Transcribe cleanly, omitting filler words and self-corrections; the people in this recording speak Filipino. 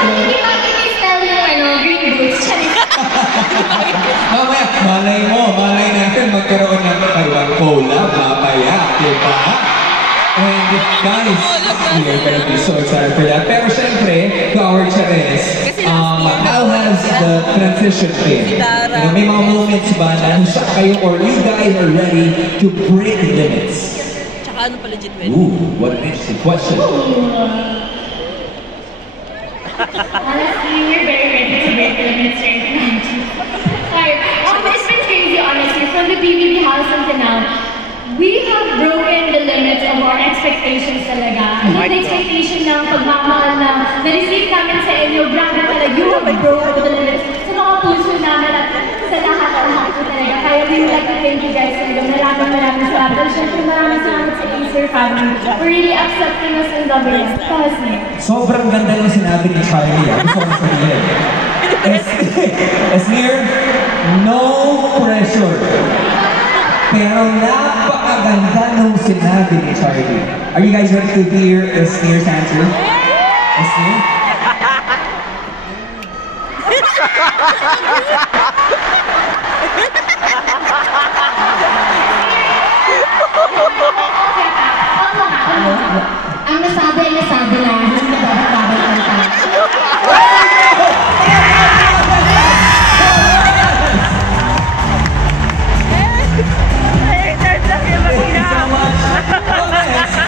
Hindi ba i-spell yung green boots? Mamaya, malay natin magkaroon ng kaiwang collab, mamaya, diba? And guys, we're gonna be so excited for that. Pero syempre, Gawar Chares, how has the transition been? May mga moments ba na nasa kayo or you guys are ready to break limits? Tsaka ano pa legit win? Ooh, what an interesting question. Honestly, we're very ready to break limits right now. Sorry, it's been crazy honestly. From the BBB house until now, we have broken the limits of our expectations talaga. And the expectation ng pagmamahal na na-receive namin sa inyo, grabe talaga, you have broken the limits sa mga puso namin at sa lahat po talaga. Kaya we would like to thank you guys talaga. Maraming salamat. And syempre maraming salamat sa Acer family for really accepting us and loving us. Kasi Sobrang ganda ng sinabi ni Charlie. Gusto ko sabihin. Esnir, no pressure. Pero napakaganda nung sinabi ni Charlie. Are you guys ready to hear Esnir's answer? Esnir? ang nasabi